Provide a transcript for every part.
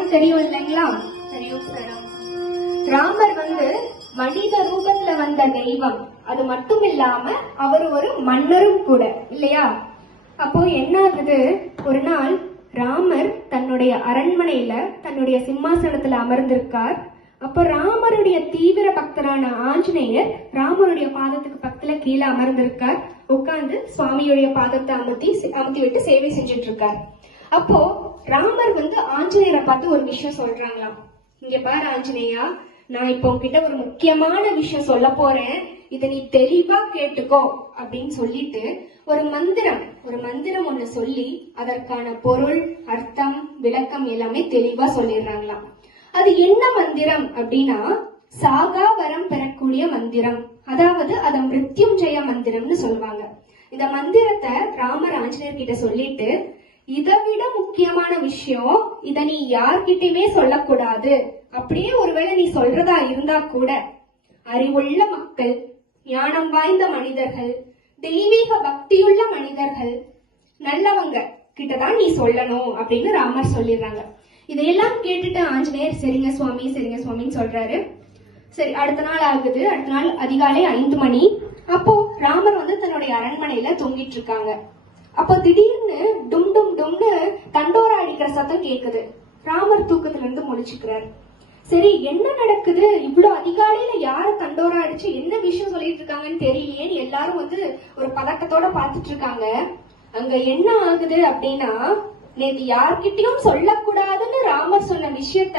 எல்லாருக்கும் தெரியும் இல்லைங்களா தெரியும் ராமர் வந்து மனித ரூபத்துல வந்த தெய்வம். அது மட்டும் இல்லாம அவர் ஒரு மன்னரும் கூட இல்லையா? அப்போ என்ன ஆகுது ஒரு நாள் ராமர் தன்னுடைய அரண்மனையில தன்னுடைய சிம்மாசனத்துல அமர்ந்திருக்கார். அப்போ ராமருடைய தீவிர பக்தரான ஆஞ்சநேயர் ராமருடைய பாதத்துக்கு பக்கத்துல கீழே அமர்ந்திருக்கார். உட்கார்ந்து சுவாமியுடைய பாதத்தை அமுத்தி அமுத்தி விட்டு சேவை செஞ்சுட்டு இருக்கார் அப்போ ராமர் வந்து ஆஞ்சநேயரை பார்த்து ஒரு விஷயம் சொல்றாங்களாம். இங்க பாரு ஆஞ்சநேயா நான் இப்போ உங்ககிட்ட ஒரு முக்கியமான விஷயம் சொல்ல போறேன். இத நீ தெளிவா கேட்டுக்கோ அப்படின்னு சொல்லிட்டு ஒரு மந்திரம் ஒரு மந்திரம் ஒண்ணு சொல்லி அதற்கான பொருள் அர்த்தம் விளக்கம் எல்லாமே தெளிவா சொல்லிடுறாங்களாம். அது என்ன மந்திரம் அப்படின்னா சாகா வரம் பெறக்கூடிய மந்திரம். அதாவது அத மிருத்யுஞ்சய மந்திரம்னு சொல்லுவாங்க. இந்த மந்திரத்தை ராமர் ஆஞ்சநேயர் கிட்ட சொல்லிட்டு இதை விட முக்கியமான விஷயம் இத நீ யார்கிட்டயுமே சொல்லக்கூடாது. அப்படியே ஒருவேளை நீ சொல்றதா இருந்தா கூட அறிவுள்ள மக்கள் ஞானம் வாய்ந்த மனிதர்கள் தெய்வீக பக்தியுள்ள மனிதர்கள் நல்லவங்க கிட்டதான் நீ சொல்லணும் அப்படின்னு ராமர் சொல்லிடுறாங்க. இதையெல்லாம் கேட்டுட்டு ஆஞ்சநேயர் சரிங்க சுவாமி சரிங்க சுவாமின்னு சொல்றாரு. சரி அடுத்த நாள் ஆகுது. அடுத்த நாள் அதிகாலை ஐந்து மணி. அப்போ ராமர் வந்து தன்னுடைய அரண்மனையில தொங்கிட்டு இருக்காங்க. அப்போ திடீர்னு டும் டும் டும்னு தண்டோரா அடிக்கிற சத்தம் கேக்குது. ராமர் தூக்கத்துல இருந்து முழிச்சுக்கிறார். சரி என்ன நடக்குது? இவ்வளவு அதிகாலையில யார தண்டோரா அடிச்சு என்ன விஷயம் சொல்லிட்டு இருக்காங்கன்னு தெரியலையேன்னு எல்லாரும் வந்து ஒரு பதக்கத்தோட பாத்துட்டு இருக்காங்க. அங்க என்ன ஆகுது அப்படின்னா நேத்து யார்கிட்டயும் சொல்லக்கூடாதுன்னு ராமர் சொன்ன விஷயத்த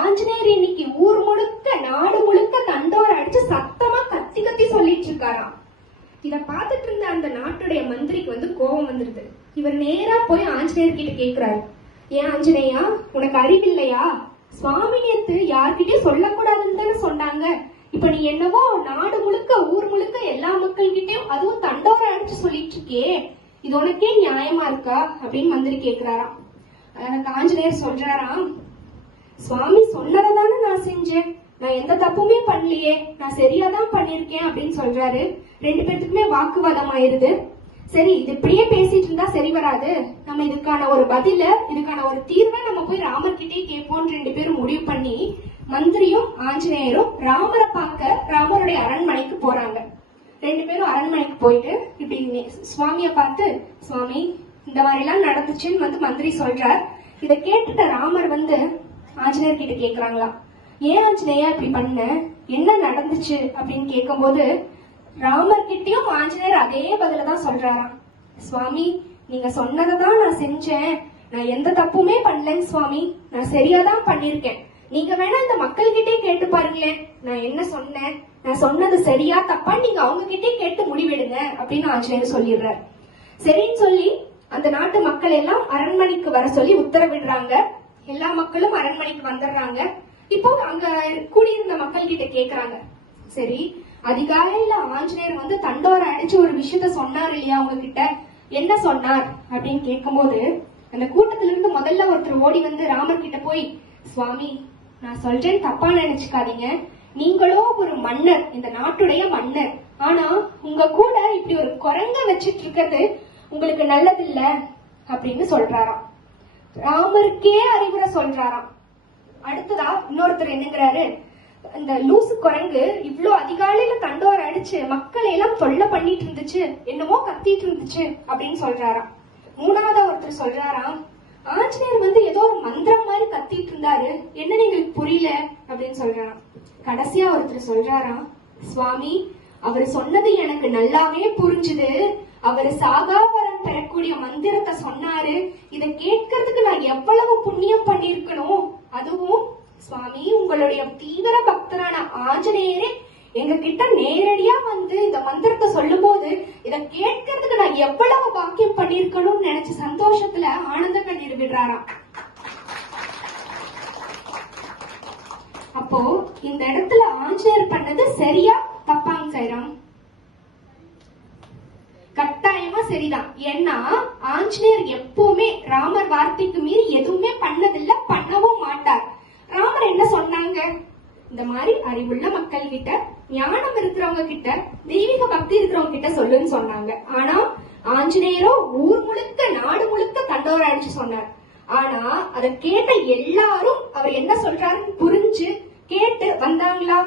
ஆஞ்சநேயர் இன்னைக்கு ஊர் முழுக்க நாடு முழுக்க தண்டோரா அடிச்சு சத்தமா கத்தி கத்தி சொல்லிட்டு இருக்காராம். இதை பார்த்துட்டு இருந்த அந்த நாட்டுடைய மந்திரிக்கு வந்து கோபம் வந்துருது. இவர் நேரா போய் ஆஞ்சநேயர் கிட்ட கேக்குறாரு. ஏன் ஆஞ்சநேயா உனக்கு அறிவில்லையா? சுவாமி நேத்து யார்கிட்டயும் சொல்லக்கூடாதுன்னு தானே சொன்னாங்க. இப்ப நீ என்னவோ நாடு முழுக்க ஊர் முழுக்க எல்லா மக்கள் கிட்டயும் அதுவும் தண்டோரை அடிச்சு சொல்லிட்டு இருக்கே. இது உனக்கே நியாயமா இருக்கா? அப்படின்னு மந்திரி கேக்குறாராம். எனக்கு ஆஞ்சநேயர் சொல்றாராம் சுவாமி சொன்னதை தானே நான் செஞ்சேன். நான் எந்த தப்புமே பண்ணலையே நான் சரியா தான் பண்ணிருக்கேன் அப்படின்னு சொல்றாரு. ரெண்டு பேர்த்துக்குமே வாக்குவாதம் ஆயிருது சரி இது இப்படியே பேசிட்டு இருந்தா சரி வராது. நம்ம இதுக்கான ஒரு பதில இதுக்கான ஒரு தீர்வை நம்ம போய் ராமர்கிட்டயே கேட்போம் ரெண்டு பேரும் முடிவு பண்ணி மந்திரியும் ஆஞ்சநேயரும் ராமரை பார்க்க ராமருடைய அரண்மனைக்கு போறாங்க. ரெண்டு பேரும் அரண்மனைக்கு போயிட்டு இப்படி சுவாமிய பார்த்து சுவாமி இந்த மாதிரி எல்லாம் நடந்துச்சுன்னு வந்து மந்திரி சொல்றார். இத கேட்டுட்ட ராமர் வந்து ஆஞ்சநேயர் கிட்ட கேக்குறாங்களா ஏன் ஆஞ்சநேயா இப்படி பண்ண? என்ன நடந்துச்சு? அப்படின்னு கேட்கும்போது ராமர் கிட்டயும் ஆஞ்சநேயர் அதே பதில தான் சொல்றாராம். சுவாமி நீங்க சொன்னதை தான் நான் செஞ்சேன். நான் எந்த தப்புமே பண்ணலங்க சுவாமி. நான் சரியா தான் பண்ணிருக்கேன் நீங்க வேணா இந்த மக்கள் கிட்டே கேட்டு பாருங்களேன். நான் என்ன சொன்னேன்? நான் சொன்னது சரியா தப்பா நீங்க அவங்க கிட்டே கேட்டு முடிவெடுங்க அப்படின்னு ஆஞ்சநேயர் சொல்லிடுறாரு. சரின்னு சொல்லி அந்த நாட்டு மக்கள் எல்லாம் அரண்மனைக்கு வர சொல்லி உத்தரவிடுறாங்க. எல்லா மக்களும் அரண்மனைக்கு வந்துடுறாங்க. இப்போ அங்க கூடியிருந்த மக்கள் கிட்ட கேக்குறாங்க. சரி அதிகாலையில ஆஞ்சநேயர் வந்து தண்டோரை அடிச்சு ஒரு விஷயத்த சொன்னார் இல்லையா உங்ககிட்ட? என்ன சொன்னார்? அப்படின்னு கேட்கும்போது அந்த கூட்டத்துல இருந்து முதல்ல ஒருத்தர் ஓடி வந்து ராமர் கிட்ட போய் சுவாமி நான் சொல்றேன் தப்பா நினைச்சுக்காதீங்க. நீங்களோ ஒரு மன்னர் இந்த நாட்டுடைய மன்னர். ஆனா உங்க கூட இப்படி ஒரு குரங்க வச்சிட்டு இருக்கிறது உங்களுக்கு நல்லதில்ல. அப்படின்னு சொல்றாராம். ராமருக்கே அறிவுரை சொல்றாராம். அடுத்ததா இன்னொருத்தர் என்னங்கிறாரு இந்த லூசு குரங்கு இவ்வளோ அதிகாலையில தண்டோர் அடிச்சு மக்களை எல்லாம் தொல்லை பண்ணிட்டு இருந்துச்சு என்னமோ கத்திட்டு இருந்துச்சு அப்படின்னு சொல்றாராம். மூணாவதா ஒருத்தர் சொல்றாராம் ஆஞ்சநேயர் வந்து ஏதோ ஒரு மந்திரம் மாதிரி கத்திட்டு இருந்தாரு என்னன்னு எங்களுக்கு புரியல? அப்படின்னு சொல்றாராம். கடைசியா ஒருத்தர் சொல்றாராம் சுவாமி அவர் சொன்னது எனக்கு நல்லாவே புரிஞ்சுது. அவர் சாகாவரம் பெறக்கூடிய மந்திரத்தை சொன்னாரு. இத கேட்கறதுக்கு நான் எவ்வளவு புண்ணியம் பண்ணிருக்கணும் சுவாமி உங்களுடைய தீவிர பக்தரான ஆஞ்சநேயரே எங்க கிட்ட நேரடியா வந்து இந்த மந்திரத்தை சொல்லும்போது இத கேட்கறதுக்கு நான் எவ்வளவு பாக்கியம் பண்ணிருக்கணும்னு நினைச்ச சந்தோஷத்துல ஆனந்த கண்ணீர் விடுறாராம். அப்போ இந்த இடத்துல ஆஞ்சநேயர் பண்ணது சரியா தப்பாங்க சைராம் கட்டாயமா சரிதான் ஏன்னா ஆஞ்சநேயர் எப்பவுமே ராமர் வார்த்தைக்கு மீறி எதுவுமே பண்ணதில்ல பண்ணவும் மாட்டார் ராமர் என்ன சொன்னாங்க இந்த மாதிரி அறிவுள்ள மக்கள் கிட்ட ஞானம் இருக்கிறவங்க கிட்ட தெய்வீக பக்தி இருக்கிறவங்க கிட்ட சொல்லுன்னு சொன்னாங்க. ஆனா ஆஞ்சநேயரோ ஊர் முழுக்க நாடு முழுக்க தண்டோர அடிச்சு சொன்னார். ஆனா அதை கேட்ட எல்லாரும் அவர் என்ன சொல்றாருன்னு புரிஞ்சு கேட்டு வந்தாங்களா?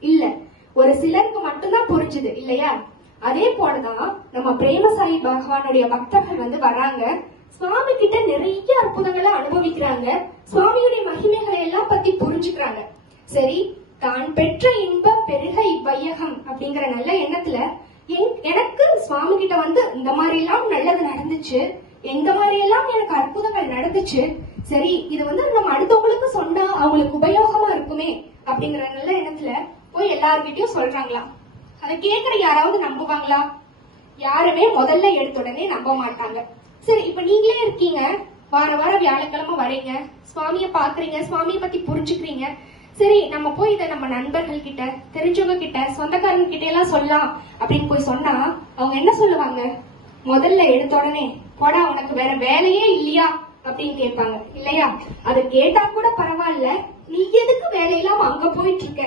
இல்ல. ஒரு சிலருக்கு மட்டும்தான் புரிஞ்சுது இல்லையா? அதே போலதான் நம்ம பிரேமசாயி பகவானுடைய பக்தர்கள் வந்து வராங்க. சுவாமி கிட்ட நிறைய அற்புதங்களை அனுபவிக்கிறாங்க. சுவாமியுடைய மகிமைகளை எல்லாம் பத்தி புரிஞ்சுக்கிறாங்க. சரி தான் பெற்ற இன்ப பெருக இவ்வையகம் அப்படிங்கிற நல்ல எண்ணத்துல என்- எனக்கு சுவாமி கிட்ட வந்து இந்த மாதிரி எல்லாம் நல்லது நடந்துச்சு எந்த மாதிரி எல்லாம் எனக்கு அற்புதங்கள் நடந்துச்சு சரி இது வந்து நம்ம அடுத்தவங்களுக்கு சொன்னா அவங்களுக்கு உபயோகமா இருக்குமே அப்படிங்கிற நல்ல எண்ணத்துல போய் எல்லார்கிட்டயும் சொல்றாங்களாம் அதை கேக்குற யாராவது நம்புவாங்களா? யாருமே முதல்ல எடுத்த உடனே நம்ப மாட்டாங்க. சரி இப்ப நீங்களே இருக்கீங்க வார வாரம் வியாழக்கிழமை வரீங்க சுவாமிய பாக்குறீங்க சுவாமிய பத்தி புரிஞ்சுக்கிறீங்க சரி நம்ம போய் இதை நம்ம நண்பர்கள் கிட்ட தெரிஞ்சவங்க கிட்ட சொந்தக்காரங்க கிட்ட எல்லாம் சொல்லலாம் அப்படின்னு போய் சொன்னா அவங்க என்ன சொல்லுவாங்க? முதல்ல எடுத்த உடனே போடா உனக்கு வேற வேலையே இல்லையா? அப்படின்னு கேட்பாங்க. இல்லையா? அதை கேட்டா கூட பரவாயில்ல. நீ எதுக்கு வேலையில்லாம அங்க போயிட்டு இருக்க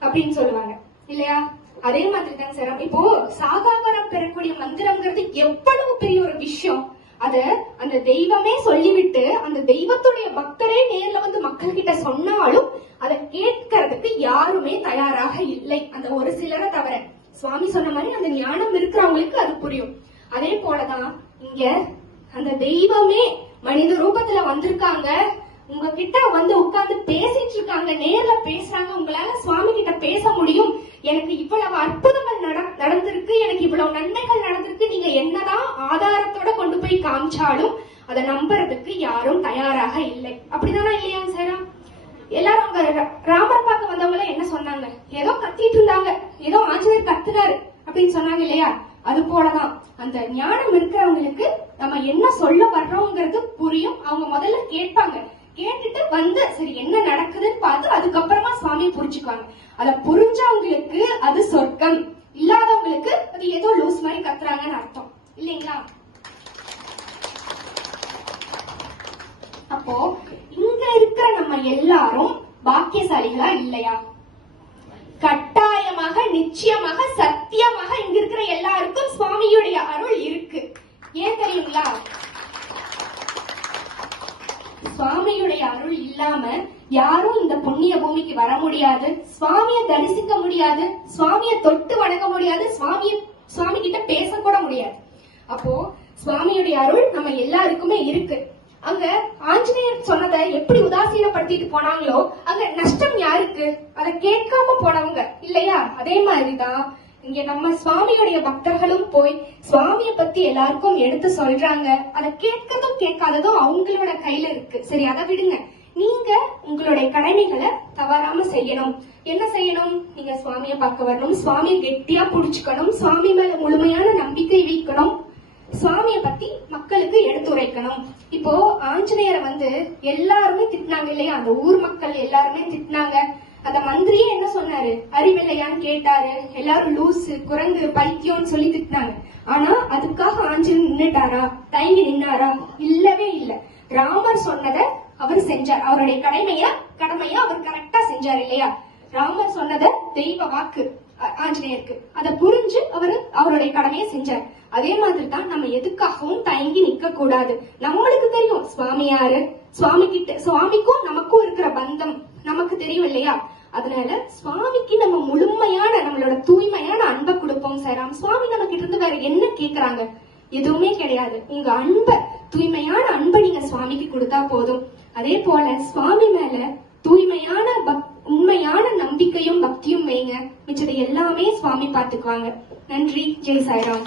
அப்படின்னு சொல்லுவாங்க. இல்லையா? அதே மாதிரி தான் சார். இப்போ சாகாவரம் பெறக்கூடிய மந்திரம்ங்கிறது எவ்வளவு பெரிய ஒரு விஷயம். அத அந்த தெய்வமே சொல்லிவிட்டு அந்த தெய்வத்துடைய பக்தரே நேர்ல வந்து மக்கள் கிட்ட சொன்னாலும் அதை கேட்கறதுக்கு யாருமே தயாராக இல்லை. அந்த ஒரு சிலரை தவிர. சுவாமி சொன்ன மாதிரி அந்த ஞானம் இருக்கிறவங்களுக்கு அது புரியும். அதே போலதான் இங்க அந்த தெய்வமே மனித ரூபத்துல வந்திருக்காங்க. உங்ககிட்ட வந்து உட்கார்ந்து பேசிட்டு இருக்காங்க. நேர்ல பேசுறாங்க. உங்களால சுவாமி கிட்ட பேச முடியும். எனக்கு இவ்வளவு அற்புதங்கள் நட- நடந்திருக்கு எனக்கு இவ்வளவு நன்மைகள் நடந்திருக்கு நீங்க என்னதான் ஆதாரத்தோட கொண்டு போய் காமிச்சாலும் அதை நம்புறதுக்கு யாரும் தயாராக இல்லை. அப்படிதானா இல்லையாங்க சாரா? எல்லாரும் அங்க ராமர் பார்க்க வந்தவங்க என்ன சொன்னாங்க? ஏதோ கத்திட்டு இருந்தாங்க. ஏதோ ஆஞ்சநேயர் கத்துனாரு அப்படின்னு சொன்னாங்க இல்லையா? அது போலதான். அந்த ஞானம் இருக்கிறவங்களுக்கு நம்ம என்ன சொல்ல வர்றோங்கிறது புரியும். அவங்க முதல்ல கேட்பாங்க. கேட்டுட்டு வந்து சரி என்ன நடக்குதுன்னு பார்த்து அதுக்கப்புறமா சுவாமி புரிஞ்சுக்குவாங்க. அத புரிஞ்சவங்களுக்கு அது சொர்க்கம். இல்லாதவங்களுக்கு அது ஏதோ லூஸ் மாதிரி கத்துறாங்கன்னு அர்த்தம். இல்லைங்களா? அப்போ இங்க இருக்கிற நம்ம எல்லாரும் பாக்கியசாலிகளா இல்லையா? கட்டாயமாக நிச்சயமாக சத்தியமாக இங்க இருக்கிற எல்லாருக்கும் சுவாமியுடைய அருள் இருக்கு. ஏன் தெரியுங்களா? சுவாமியுடைய அருள் இல்லாம யாரும் இந்த புண்ணிய பூமிக்கு வர முடியாது. சுவாமிய தரிசிக்க முடியாது. சுவாமிய தொட்டு வணங்க முடியாது. சுவாமிய சுவாமி கிட்ட பேசக்கூட முடியாது. அப்போ சுவாமியுடைய அருள் நம்ம எல்லாருக்குமே இருக்கு. அங்க ஆஞ்சநேயர் சொன்னதை எப்படி உதாசீனப்படுத்திட்டு போனாங்களோ அங்க நஷ்டம் யாருக்கு? அதை கேட்காம போனவங்க இல்லையா? அதே மாதிரிதான் இங்க நம்ம சுவாமியுடைய பக்தர்களும் போய் சுவாமிய பத்தி எல்லாருக்கும் எடுத்து சொல்றாங்க. அதை கேட்கறதும் கேட்காததும் அவங்களோட கையில இருக்கு. சரி அதை விடுங்க. நீங்க உங்களுடைய கடமைகளை தவறாம செய்யணும். என்ன செய்யணும்? நீங்க சுவாமிய பார்க்க வரணும். சுவாமியை கெட்டியா புடிச்சுக்கணும். சுவாமி மேல முழுமையான நம்பிக்கை வைக்கணும். சுவாமிய பத்தி மக்களுக்கு எடுத்துரைக்கணும் இப்போ ஆஞ்சநேயரை வந்து எல்லாருமே திட்டினாங்க இல்லையா? அந்த ஊர் மக்கள் எல்லாருமே திட்டினாங்க. அந்த மந்திரியே என்ன சொன்னாரு? அறிவில்லையான்னு கேட்டாரு. எல்லாரும் லூசு குரங்கு பைத்தியம்னு சொல்லி திட்டினாங்க. ஆனா அதுக்காக ஆஞ்சல் நின்னுட்டாரா? தயங்கி நின்னாரா? இல்லவே இல்ல. ராமர் சொன்னதை அவர் செஞ்சார். அவருடைய கடமைய கடமைய அவர் கரெக்டா செஞ்சார் இல்லையா? ராமர் சொன்னதை தெய்வ வாக்கு ஆஞ்சநேயருக்கு. அதை புரிஞ்சு அவரு அவருடைய கடமையை செஞ்சார். அதே மாதிரி தான் நம்ம எதுக்காகவும் தயங்கி நிக்க கூடாது நம்மளுக்கு தெரியும் சுவாமி யாரு சுவாமி கிட்ட சுவாமிக்கும் நமக்கும் இருக்கிற பந்தம். நமக்கு தெரியும் இல்லையா அதனால சுவாமிக்கு நம்ம முழுமையான நம்மளோட தூய்மையான அன்பை கொடுப்போம் சேராம் சுவாமி நம்ம கிட்ட இருந்து வேற என்ன கேக்குறாங்க? எதுவுமே கிடையாது. உங்க அன்பை தூய்மையான அன்பை நீங்க சுவாமிக்கு கொடுத்தா போதும். அதே போல சுவாமி மேல தூய்மையான பக் உண்மையான நம்பிக்கையும் பக்தியும் வைங்க. மிச்சதை எல்லாமே சுவாமி பார்த்துக்குவாங்க நன்றி. ஜெய் சாய்ராம்.